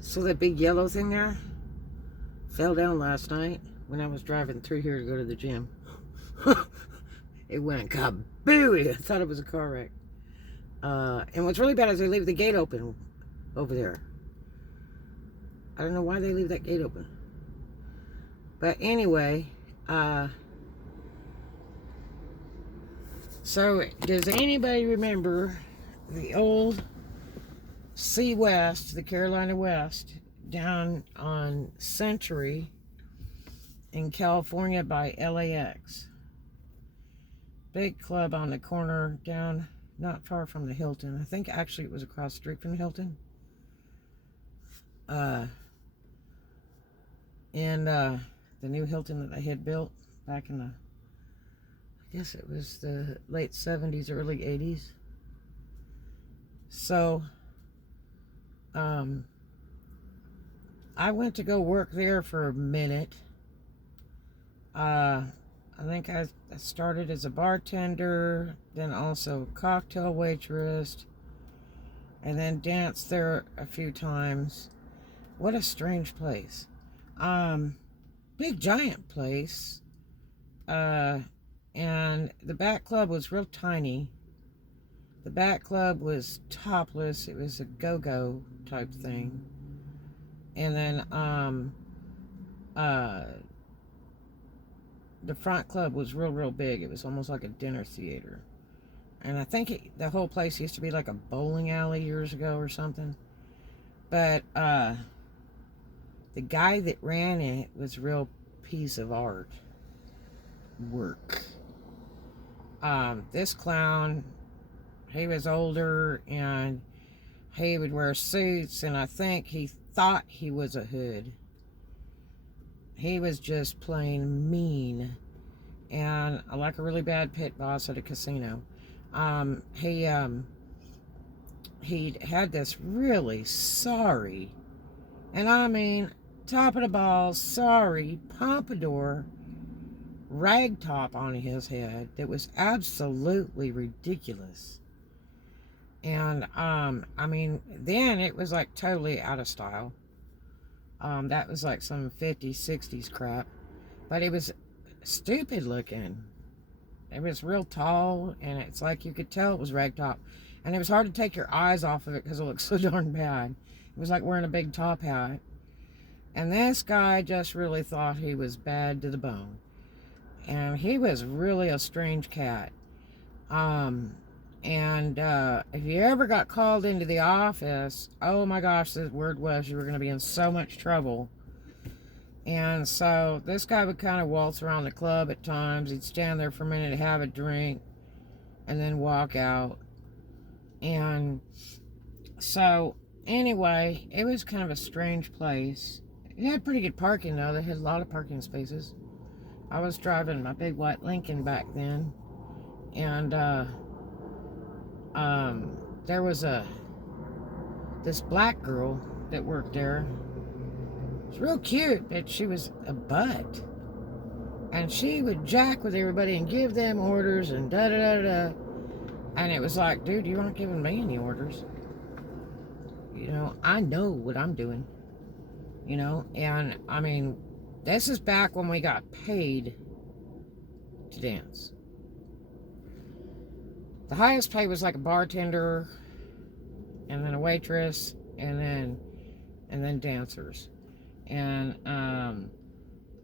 So that big yellow thing there fell down last night when I was driving through here to go to the gym. It went kabooey. I thought it was a car wreck. And what's really bad is they leave the gate open over there. I don't know why they leave that gate open. But anyway, so does anybody remember the old Sea West, the Carolina West, down on Century in California by LAX? Big club on the corner down not far from the Hilton. I think actually it was across the street from the Hilton. And the new Hilton that they had built back in the, I guess it was the late 70s, early 80s. So, I went to go work there for a minute. I think I started as a bartender, then also cocktail waitress, and then danced there a few times. What a strange place. Big giant place. And the back club was real tiny. The back club was topless. It was a go-go type thing. And then the front club was real big. It was almost like a dinner theater. And I think the whole place used to be like a bowling alley years ago or something. But the guy that ran it was a real piece of art work. This clown, he was older and he would wear suits, and I think he thought he was a hood. He was just plain mean and like a really bad pit boss at a casino. He had this really sorry, and I mean top of the ball, sorry pompadour rag top on his head that was absolutely ridiculous. And I mean, then it was like totally out of style. That was like some 50s, 60s crap. But it was stupid looking. It was real tall, and it's like you could tell it was ragtop. And it was hard to take your eyes off of it because it looked so darn bad. It was like wearing a big top hat. And this guy just really thought he was bad to the bone. And he was really a strange cat. And if you ever got called into the office, oh my gosh, the word was you were going to be in so much trouble. And so this guy would kind of waltz around the club at times. He'd stand there for a minute to have a drink and then walk out. And so anyway, it was kind of a strange place. It had pretty good parking though. They had a lot of parking spaces. I was driving my big white Lincoln back then. And there was this black girl that worked there. She was real cute, but she was a butt. And she would jack with everybody and give them orders and da-da-da-da. And it was like, dude, you aren't giving me any orders. You know, I know what I'm doing. You know, and I mean, this is back when we got paid to dance. The highest pay was like a bartender, and then a waitress, and then dancers. And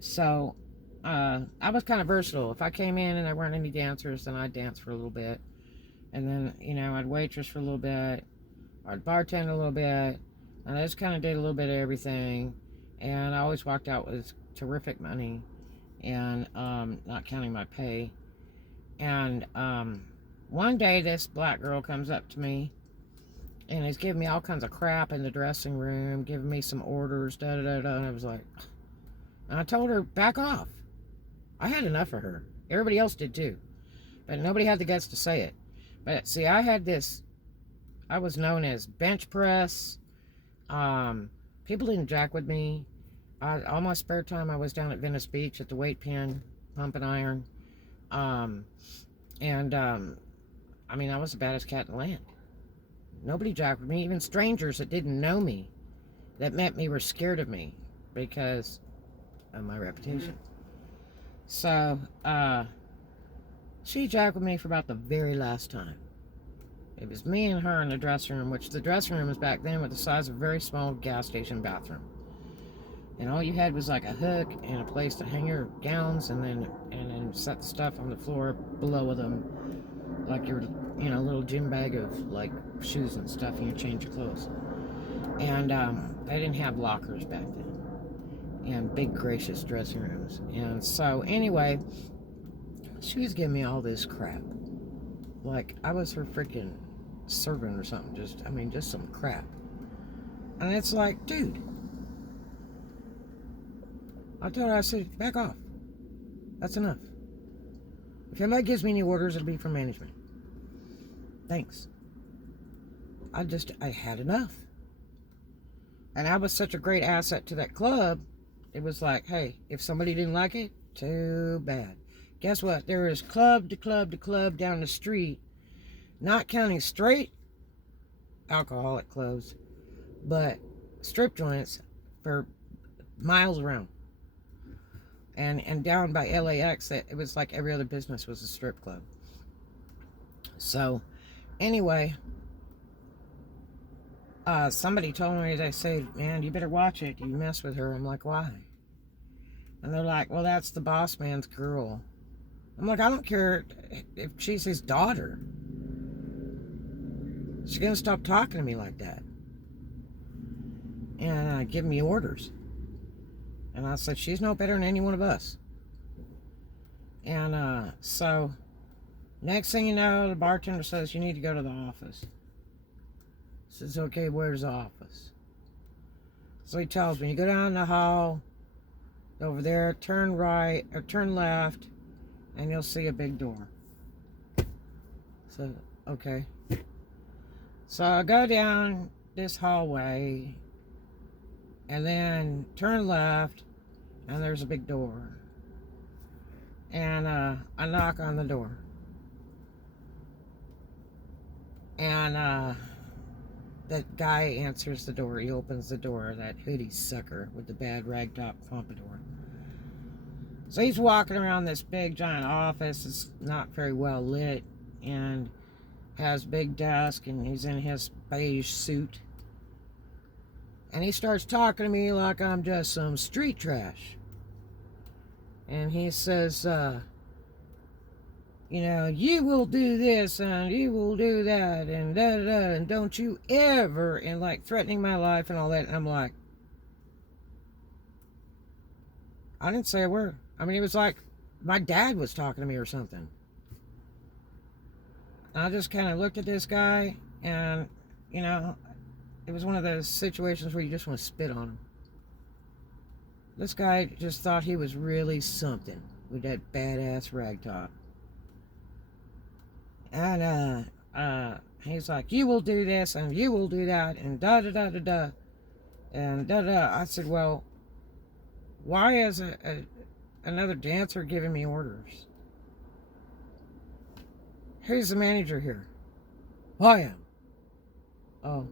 so I was kind of versatile. If I came in and there weren't any dancers, then I'd dance for a little bit. And then, you know, I'd waitress for a little bit. I'd bartend a little bit. And I just kind of did a little bit of everything. And I always walked out with terrific money. And not counting my pay. And one day this black girl comes up to me and is giving me all kinds of crap in the dressing room, giving me some orders, da-da-da-da. And I was like, and I told her, back off. I had enough of her. Everybody else did too. But nobody had the guts to say it. But see, I was known as bench press. People didn't jack with me. All my spare time, I was down at Venice Beach at the weight pen, pumping iron. I mean, I was the baddest cat in the land. Nobody jacked with me, even strangers that didn't know me that met me were scared of me because of my reputation. So, she jacked with me for about the very last time. It was me and her in the dressing room, which the dressing room was back then with the size of a very small gas station bathroom. And all you had was like a hook and a place to hang your gowns, and then set the stuff on the floor below them, like your little gym bag of like shoes and stuff, and you change your clothes. And they didn't have lockers back then, and big gracious dressing rooms. And so anyway, she was giving me all this crap, like I was her freaking servant or something. Just some crap. And it's like, dude, I told her, I said, back off. That's enough. If anybody gives me any orders, it'll be from management. Thanks. I had enough. And I was such a great asset to that club. It was like, hey, if somebody didn't like it, too bad. Guess what? There is club to club to club down the street, not counting straight alcoholic clubs, but strip joints for miles around. And down by LAX, it was like every other business was a strip club. So, anyway, somebody told me, they said, man, you better watch it. You mess with her. I'm like, why? And they're like, well, that's the boss man's girl. I'm like, I don't care if she's his daughter. She's going to stop talking to me like that. And give me orders. And I said, she's no better than any one of us. And so, next thing you know, the bartender says, you need to go to the office. I says, okay, where's the office? So he tells me, you go down the hall, over there, turn right, or turn left, and you'll see a big door. So, okay. So I go down this hallway, and then turn left, and there's a big door. And I knock on the door. And that guy answers the door. He opens the door, that hoodie sucker with the bad ragtop pompadour. So he's walking around this big giant office. It's not very well lit, and has big desk, and he's in his beige suit. And he starts talking to me like I'm just some street trash. And he says, you will do this, and you will do that, and da-da-da, and don't you ever, and like threatening my life and all that. And I'm like, I didn't say a word. It was like my dad was talking to me or something. And I just kind of looked at this guy, and, it was one of those situations where you just want to spit on him. This guy just thought he was really something with that badass ragtop. And he's like, you will do this, and you will do that, and da-da-da-da-da, and da-da. I said, well, why is another dancer giving me orders? Who's the manager here? I am. Oh.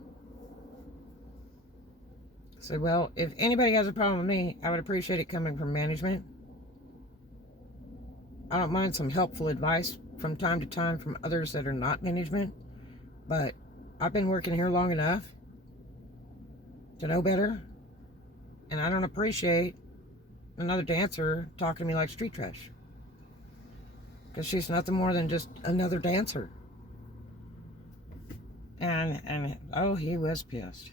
I said, well, if anybody has a problem with me, I would appreciate it coming from management. I don't mind some helpful advice from time to time from others that are not management, but I've been working here long enough to know better, and I don't appreciate another dancer talking to me like street trash, because she's nothing more than just another dancer. And oh, he was pissed.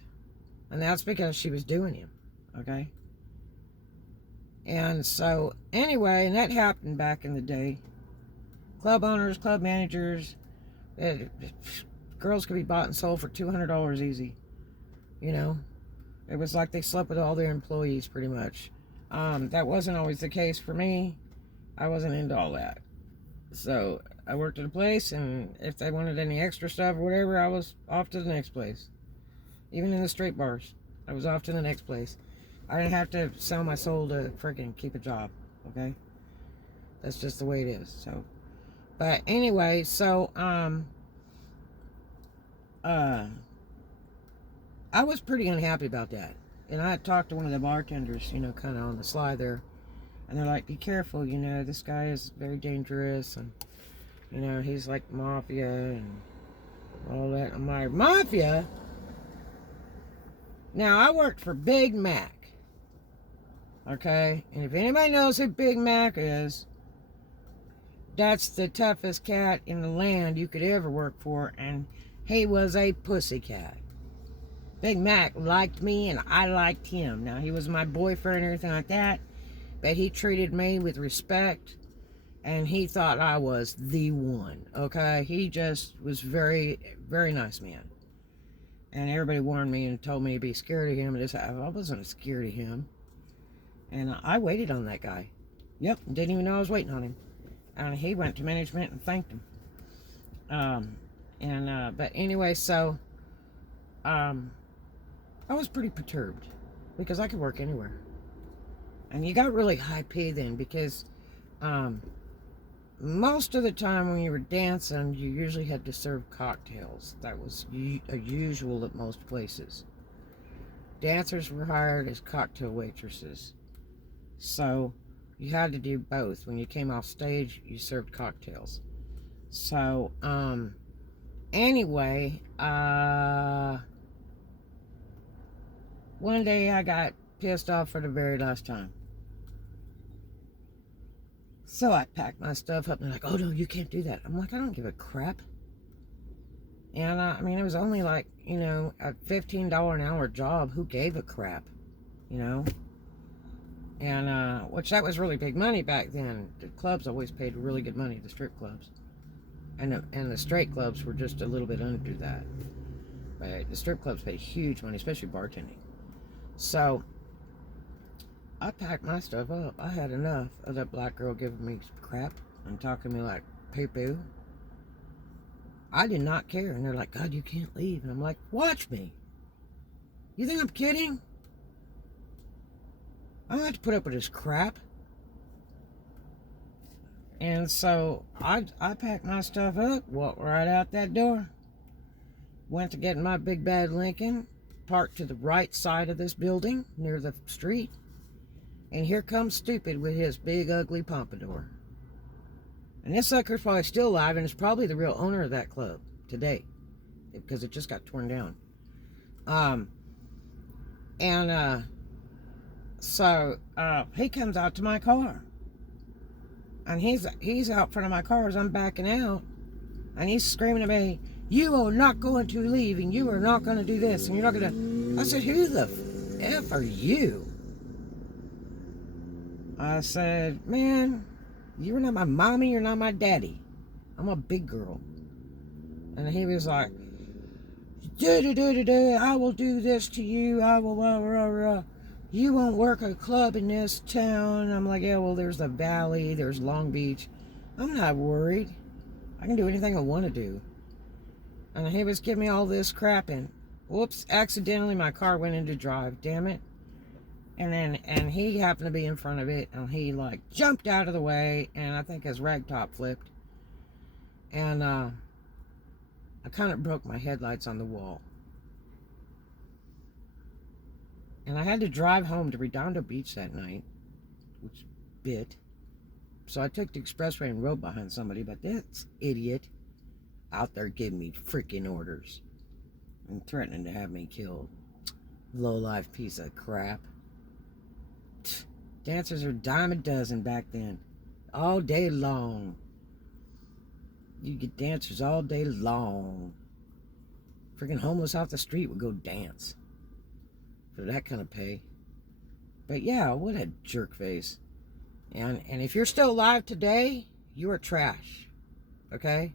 And that's because she was doing him, okay? And so, anyway, and that happened back in the day. Club owners, club managers, girls could be bought and sold for $200 easy, It was like they slept with all their employees, pretty much. That wasn't always the case for me. I wasn't into all that. So, I worked at a place, and if they wanted any extra stuff or whatever, I was off to the next place. Even in the straight bars, I was off to the next place. I didn't have to sell my soul to freaking keep a job, okay? That's just the way it is. So, but anyway, so I was pretty unhappy about that. And I had talked to one of the bartenders, you know, kind of on the sly there. And they're like, be careful, you know, this guy is very dangerous. And, you know, he's like mafia and all that. I'm like, mafia? Now, I worked for Big Mac. Okay? And if anybody knows who Big Mac is, that's the toughest cat in the land you could ever work for. And he was a pussycat. Big Mac liked me and I liked him. Now, he was my boyfriend and everything like that. But he treated me with respect. And he thought I was the one. Okay? He just was very, very nice man. And everybody warned me and told me to be scared of him. And I wasn't scared of him. And I waited on that guy. Yep, didn't even know I was waiting on him. And he went to management and thanked him. But anyway, so I was pretty perturbed because I could work anywhere. And you got really high pay then because most of the time when you were dancing, you usually had to serve cocktails. That was usual at most places. Dancers were hired as cocktail waitresses. So you had to do both. When you came off stage, you served cocktails. So, anyway, one day I got pissed off for the very last time. So I packed my stuff up and they're like, oh no, you can't do that. I'm like, I don't give a crap. And I mean, it was only like, you know, a $15 an hour job. Who gave a crap? You know? And, which that was really big money back then. The clubs always paid really good money, the strip clubs. And the straight clubs were just a little bit under that. But the strip clubs paid huge money, especially bartending. So, I packed my stuff up. I had enough of that black girl giving me crap and talking to me like poo-poo. I did not care. And they're like, God, you can't leave. And I'm like, watch me. You think I'm kidding? I don't have to put up with this crap. And so I packed my stuff up, walked right out that door. Went to get my big bad Lincoln, parked to the right side of this building near the street. And here comes Stupid with his big ugly pompadour. And this sucker's probably still alive and is probably the real owner of that club today. Because it just got torn down. So he comes out to my car. And he's out front of my car as I'm backing out. And he's screaming at me, you are not going to leave and you are not going to do this and you're not going to... I said, who the F are you? I said, man, you're not my mommy, you're not my daddy. I'm a big girl. And he was like, I will do this to you. I will, blah, blah, blah. You won't work a club in this town. I'm like, yeah, well, there's the Valley, there's Long Beach. I'm not worried. I can do anything I want to do. And he was giving me all this crap, and whoops, accidentally my car went into drive, damn it. And he happened to be in front of it, and he like jumped out of the way, and I think his rag top flipped. And I kind of broke my headlights on the wall. And I had to drive home to Redondo Beach that night, which bit. So I took the expressway and rode behind somebody, but this idiot out there giving me freaking orders and threatening to have me killed. Low-life piece of crap. Dancers are a dime a dozen back then. All day long. You get dancers all day long. Freaking homeless off the street would go dance for that kind of pay. But yeah, what a jerk face. And if you're still alive today, you are trash. Okay?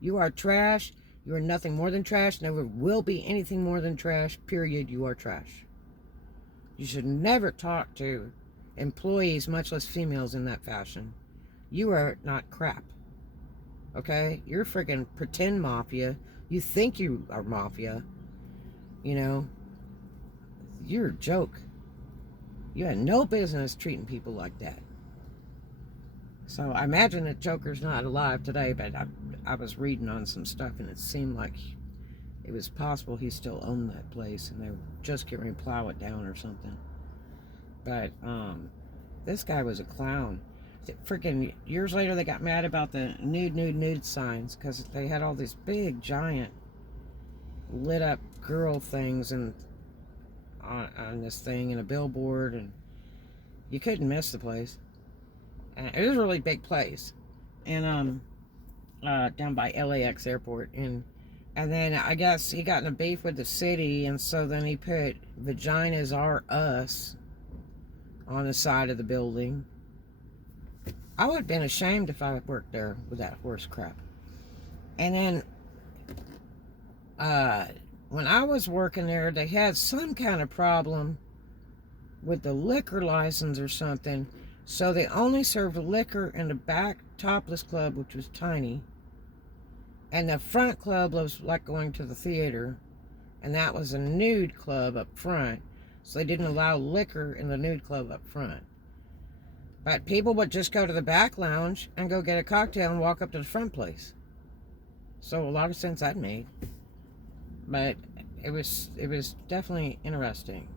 You are trash. You are nothing more than trash. Never will be anything more than trash. Period. You are trash. You should never talk to employees, much less females, in that fashion. You are not crap. Okay? You're freaking pretend mafia. You think you are mafia. You know? You're a joke. You had no business treating people like that. So I imagine that Joker's not alive today, but I was reading on some stuff and it seemed like it was possible he still owned that place and they were just getting ready to plow it down or something. But this guy was a clown. Freaking years later, they got mad about the nude signs because they had all these big, giant, lit up girl things and on this thing and a billboard, and you couldn't miss the place. And it was a really big place, and down by LAX airport, and then I guess he got in a beef with the city, and so then he put "Vaginas Are Us" on the side of the building. I would have been ashamed if I worked there with that horse crap. And then, when I was working there, they had some kind of problem with the liquor license or something. So they only served liquor in the back topless club, which was tiny. And the front club was like going to the theater. And that was a nude club up front. So they didn't allow liquor in the nude club up front. But people would just go to the back lounge and go get a cocktail and walk up to the front place. So a lot of sense that made. But it was definitely interesting.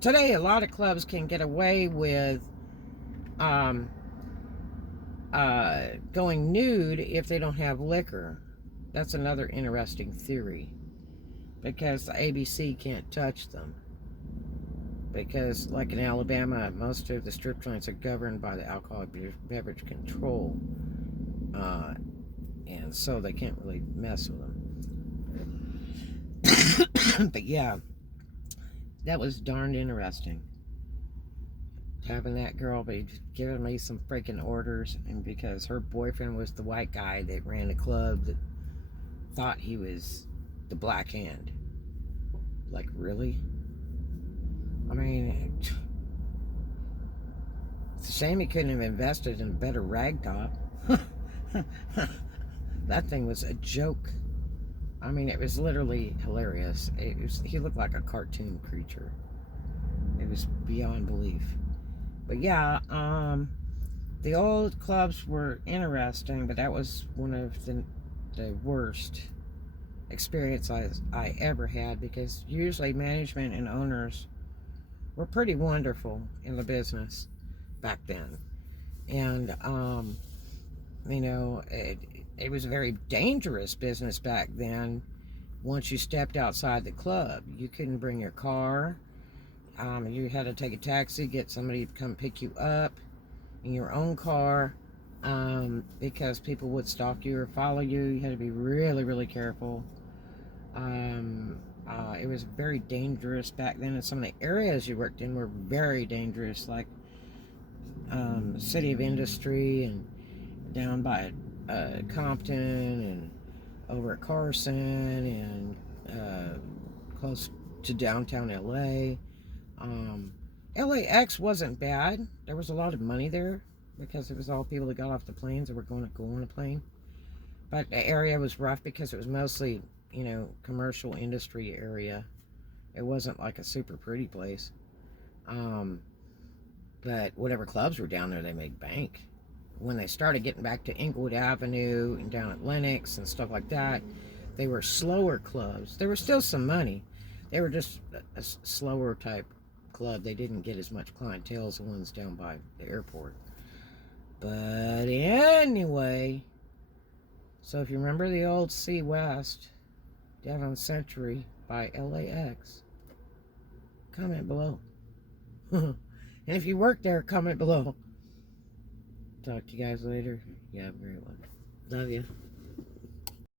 Today, a lot of clubs can get away with going nude if they don't have liquor. That's another interesting theory. Because the ABC can't touch them. Because, like in Alabama, most of the strip joints are governed by the Alcoholic Beverage Control. And so they can't really mess with them. But yeah, that was darned interesting. Having that girl be giving me some freaking orders, and because her boyfriend was the white guy that ran the club that thought he was the Black Hand. Like, really? I mean, it's a shame he couldn't have invested in a better rag top. That thing was a joke. I mean, it was literally hilarious. He looked like a cartoon creature. It was beyond belief. But yeah, the old clubs were interesting, but that was one of the worst experiences I ever had, because usually management and owners were pretty wonderful in the business back then. And, you know, it was a very dangerous business back then. Once you stepped outside the club, you couldn't bring your car. You had to take a taxi, get somebody to come pick you up in your own car, because people would stalk you or follow you. You had to be really, really careful. It was very dangerous back then, and some of the areas you worked in were very dangerous, like City of Industry and down by Compton and over at Carson and close to downtown LA. LAX wasn't bad. There was a lot of money there because it was all people that got off the planes that were going to go on a plane. But the area was rough because it was mostly, you know, commercial industry area. It wasn't like a super pretty place. But whatever clubs were down there, they made bank. When they started getting back to Inglewood Avenue and down at Lenox and stuff like that, they were slower clubs. There was still some money. They were just a slower type club. They didn't get as much clientele as the ones down by the airport. But anyway, so if you remember the old Sea West down on Century by LAX, comment below. And if you work there, comment below. Talk to you guys later. You have a great one. Love you.